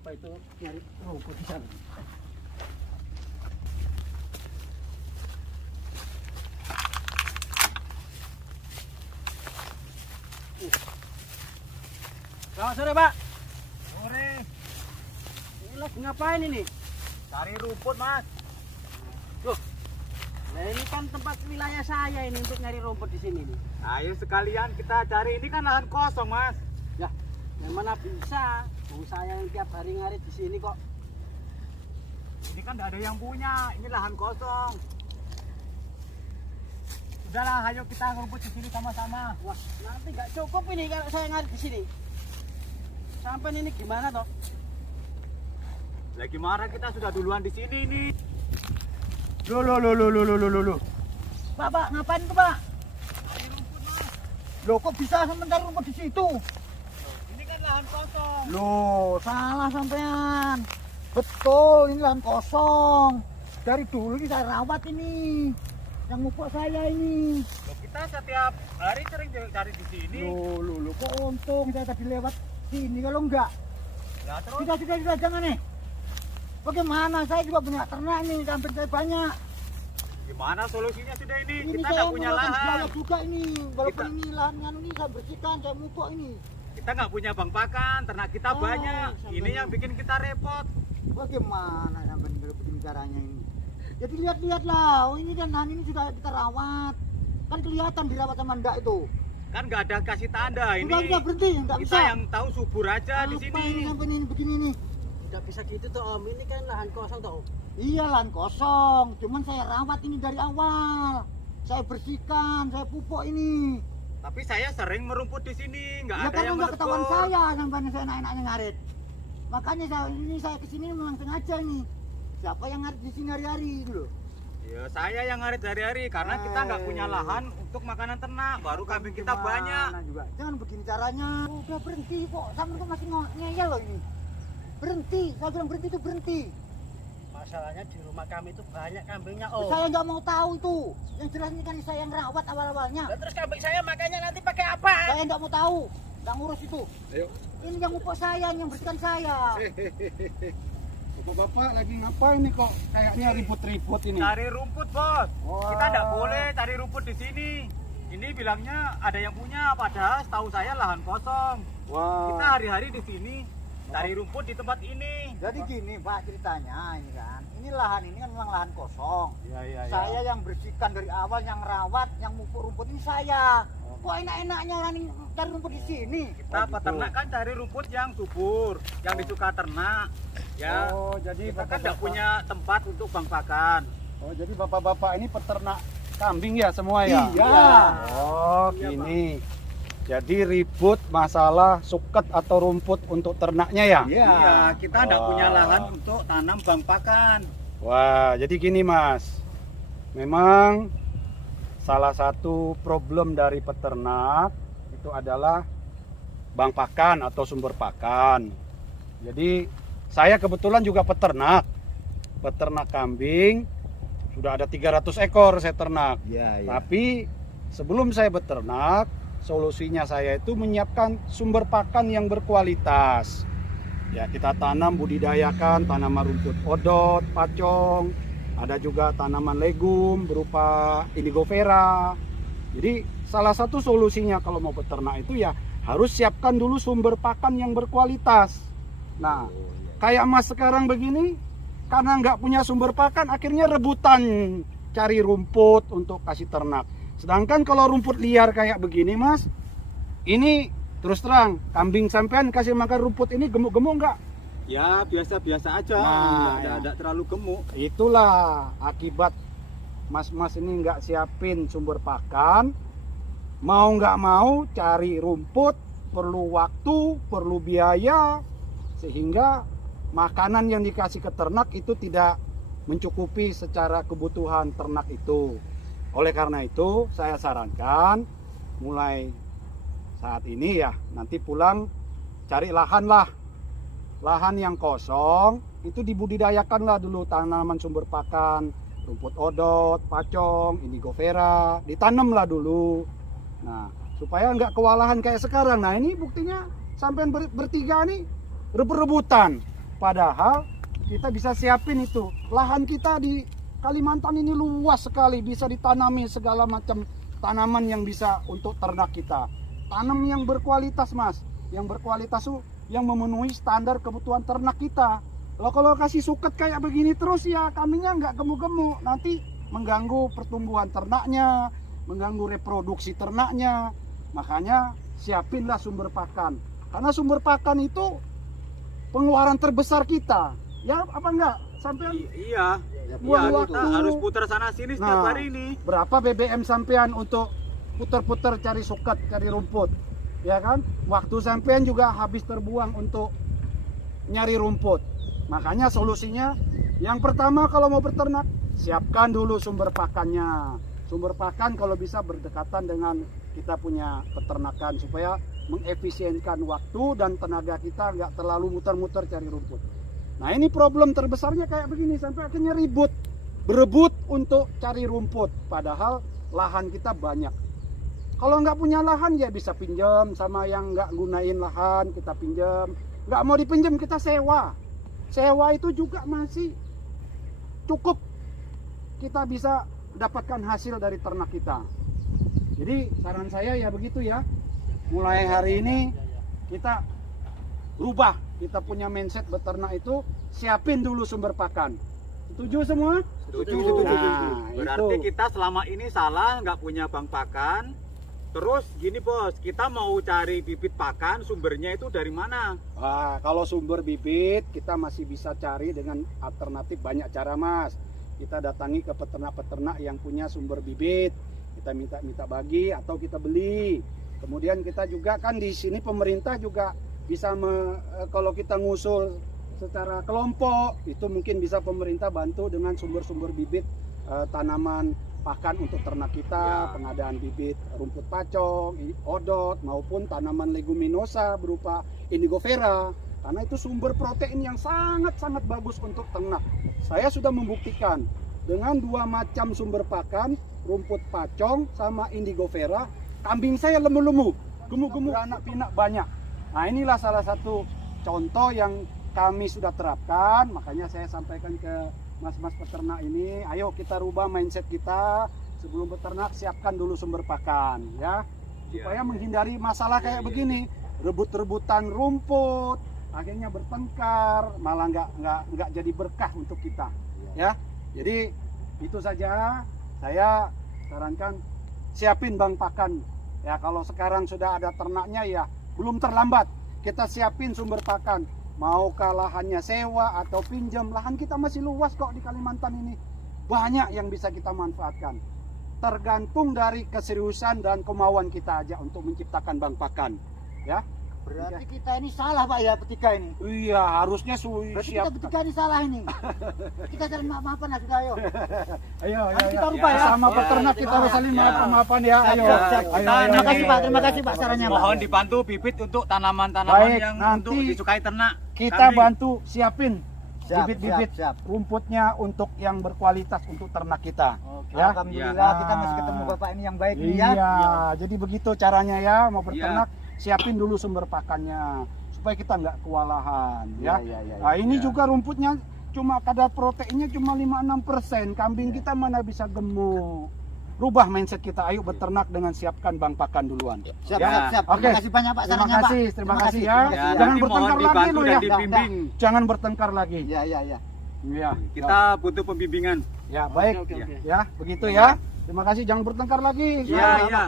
Apa itu nyari rumput di sana? Selamat sore, Pak. Sore, Ini lagi ngapain ini? cari rumput mas. Loh, nah ini kan tempat wilayah saya ini untuk nyari rumput di sini nih. Ayo sekalian kita cari, ini kan lahan kosong mas. Ya, yang mana bisa? Saya yang tiap hari ngarit di sini kok. Ini kan tidak ada yang punya, ini lahan kosong. Udahlah, ayo kita ngumpul di sini sama-sama. Wah, nanti nggak cukup ini kalau saya ngarit di sini. Sampai ini gimana toh? Lagi marah kita sudah duluan di sini nih. Loh. Pak, ngapain tuh, Pak? Cari rumput mas. Loh, kok bisa sementara rumput di situ? Ini kan lahan kosong. Loh, salah sampean. Betul, ini lahan kosong. Dari dulu ini saya rawat ini. Yang mupuk saya ini. Loh, kita setiap hari sering cari di sini. Loh, kok untung saya tadi lewat sini. Kalau enggak, Lah terus sudah, jangan nih. Bagaimana? Saya juga punya ternak nih, hampir saya banyak. gimana solusinya sudah ini? Ini Kita saya nggak punya mengeluarkan lahan. biaya juga ini. Walaupun Kita- ini lahan ini saya bersihkan, saya mupuk ini. Kita nggak punya bang pakan, ternak kita Oh, banyak. sampai Ini yang bikin kita repot. Bagaimana sampai begini caranya ini? Jadi lihat-lihatlah, oh ini dan lahan ini sudah kita rawat. Kan kelihatan dirawat sama ndak itu. Kan nggak ada kasih tanda ini. Udah berhenti, nggak Kita bisa. yang tahu subur aja di Apa sini. ini sampai ini begini nih? Nggak bisa gitu toh, Om. Ini kan lahan kosong toh. Iya lahan kosong, cuman saya rawat ini dari awal. Saya bersihkan, saya pupuk ini. Tapi saya sering merumput di sini, nggak Ya ada kan yang nggak ketahuan menegur. saya sampai saya enak-enaknya ngarit. Makanya saya kesini memang sengaja nih. Siapa yang ngarit di sini hari-hari itu loh. Ya saya yang ngarit hari-hari karena kita nggak punya lahan untuk makanan ternak, baru kambing kita Gimana banyak. juga. Jangan begini caranya. Udah berhenti kok, sampai kok masih ngeyel loh ini. Berhenti, saya bilang berhenti itu berhenti. Masalahnya di rumah kami itu banyak kambingnya, Om. Saya nggak mau tahu itu. Yang jelas ini kan saya yang rawat awal-awalnya. Lah, terus kambing saya makanya nanti pakai apa? Saya nggak mau tahu, nggak ngurus itu. Ayo. Ini yang mupuk saya, yang bersihkan saya. Bapak lagi ngapain nih kok kayaknya ribut-ribut ini? Cari rumput bos. Wah. Kita nggak boleh cari rumput di sini. Ini bilangnya ada yang punya, padahal setahu saya lahan kosong. Kita Wah. hari-hari di sini cari rumput di tempat ini. Jadi gini Pak ceritanya ini kan. Ini lahan ini kan memang lahan kosong. Iya. Saya yang bersihkan dari awal, yang rawat, yang mupuk rumput ini saya. Kok enak-enaknya orang ini cari rumput di sini? Kita peternak kan cari rumput yang subur, yang disuka ternak. Ya. Oh, jadi Kita kan nggak bapak-bapak. punya tempat untuk bang pakan. Oh, jadi bapak-bapak ini peternak kambing ya semua ya? Iya. Oh, gini. Jadi ribut masalah suket atau rumput untuk ternaknya ya? Iya. Iya, kita nggak punya Wah. lahan untuk tanam bang pakan. Wah, jadi gini Mas. Memang salah satu problem dari peternak itu adalah bang pakan atau sumber pakan. Jadi saya kebetulan juga peternak kambing. Sudah ada 300 ekor saya ternak. Iya, Tapi sebelum saya beternak, solusinya saya itu menyiapkan sumber pakan yang berkualitas. Ya, kita tanam budidayakan tanaman rumput odot, pacong, ada juga tanaman legum berupa indigo vera. Jadi salah satu solusinya kalau mau beternak itu ya harus siapkan dulu sumber pakan yang berkualitas. Nah, kayak Mas sekarang begini, karena nggak punya sumber pakan, akhirnya rebutan cari rumput untuk kasih ternak. Sedangkan kalau rumput liar kayak begini Mas, ini terus terang, kambing sampean kasih makan rumput ini gemuk-gemuk nggak? Ya biasa-biasa aja, Nah, nggak terlalu gemuk. Itulah akibat mas-mas ini nggak siapin sumber pakan, mau nggak mau cari rumput, perlu waktu, perlu biaya, sehingga makanan yang dikasih ke ternak itu tidak mencukupi secara kebutuhan ternak itu. Oleh karena itu saya sarankan mulai saat ini ya, nanti pulang cari lahan lah, lahan yang kosong itu dibudidayakanlah dulu tanaman sumber pakan, rumput odot, pacong, indigo vera, ditanamlah dulu. Nah, supaya nggak kewalahan kayak sekarang. Nah, ini buktinya sampean bertiga nih rebut-rebutan. Padahal kita bisa siapin itu. Lahan kita di Kalimantan ini luas sekali, bisa ditanami segala macam tanaman yang bisa untuk ternak kita. Tanam yang berkualitas, Mas. Yang berkualitas tuh yang memenuhi standar kebutuhan ternak kita. Kalau kasih suket kayak begini terus ya kambingnya nggak gemuk-gemuk, nanti mengganggu pertumbuhan ternaknya, mengganggu reproduksi ternaknya. Makanya siapinlah sumber pakan. Karena sumber pakan itu pengeluaran terbesar kita. Ya apa enggak? Sampean Iya. buang Iya, waktu. kita harus putar sana sini setiap Nah, hari ini. Berapa BBM sampean untuk putar-putar cari suket, cari rumput? Ya kan? Waktu sampean juga habis terbuang untuk nyari rumput. Makanya solusinya yang pertama kalau mau beternak, siapkan dulu sumber pakannya. Sumber pakan kalau bisa berdekatan dengan kita punya peternakan supaya mengefisienkan waktu dan tenaga kita nggak terlalu muter-muter cari rumput. Nah ini problem terbesarnya kayak begini, sampai akhirnya ribut, berebut untuk cari rumput, padahal lahan kita banyak. Kalau nggak punya lahan ya bisa pinjam sama yang nggak gunain lahan, kita pinjam. Nggak mau dipinjam kita sewa. Sewa itu juga masih cukup, kita bisa dapatkan hasil dari ternak kita. Jadi saran saya ya begitu ya, mulai hari ini kita rubah, kita punya mindset beternak itu siapin dulu sumber pakan. Setuju semua? Setuju. Nah, Berarti itu. kita selama ini salah, nggak punya bank pakan. Terus gini bos, kita mau cari bibit pakan, sumbernya itu dari mana? Wah, kalau sumber bibit kita masih bisa cari dengan alternatif banyak cara, Mas. Kita datangi ke peternak-peternak yang punya sumber bibit. Kita minta bagi atau kita beli. Kemudian kita juga kan di sini pemerintah juga bisa kalau kita ngusul secara kelompok, itu mungkin bisa pemerintah bantu dengan sumber-sumber bibit tanaman pakan untuk ternak kita, pengadaan bibit rumput pacong, odot maupun tanaman leguminosa berupa indigo vera, karena itu sumber protein yang sangat-sangat bagus untuk ternak. Saya sudah membuktikan dengan 2 macam sumber pakan, rumput pacong sama indigo vera, kambing saya lemu-lemu, gemuk-gemuk, anak pinak banyak. Nah inilah salah satu contoh yang kami sudah terapkan, makanya saya sampaikan ke mas-mas peternak ini, ayo kita rubah mindset kita, sebelum beternak siapkan dulu sumber pakan ya, supaya menghindari masalah kayak begini, rebut-rebutan rumput, akhirnya bertengkar, malah nggak jadi berkah untuk kita ya. Jadi itu saja, saya sarankan siapin bank pakan ya. Kalau sekarang sudah ada ternaknya ya belum terlambat, kita siapin sumber pakan. Mau lahannya sewa atau pinjam, lahan kita masih luas kok di Kalimantan ini. Banyak yang bisa kita manfaatkan. Tergantung dari keseriusan dan kemauan kita aja untuk menciptakan bank pakan. Ya. Berarti kita ini salah Pak ya bertiga ini. Iya, harusnya Berarti siap. kita bertiga ini salah ini. Kita cari maaf-maafan lah sudah ayo. Ayo, Kita rubah ya. sama peternak kita saling maaf-maafan ya. Ayo. Siap. Ayo, Terima ayo. kasih Pak, terima kasih Pak sarannya Pak. Mohon dibantu bibit untuk tanaman-tanaman Baik, yang nanti untuk disukai ternak. Kita kambing. bantu siapin Siap, bibit-bibit siap. rumputnya untuk yang berkualitas untuk ternak kita. Oke, Ya. alhamdulillah Ya. kita masih ketemu Bapak ini yang baik nih ya. Iya, jadi begitu caranya ya, mau berternak siapin dulu sumber pakannya supaya kita nggak kewalahan ya. Nah, ini juga rumputnya cuma kadar proteinnya cuma 5-6%. Kambing kita mana bisa gemuk. Rubah mindset kita, ayo beternak dengan siapkan bank pakan duluan. Siap, Ya. siap. Oke. Terima kasih banyak Pak Terima sarannya Pak. kasih ya. Jangan nanti bertengkar mohon lagi dibantu lo dan ya. dibimbing. Jangan bertengkar lagi. Ya, ya, ya. Ya. Kita butuh pembimbingan. Ya, baik. Oke. Ya, begitu ya. Terima kasih, jangan bertengkar lagi. Iya, iya.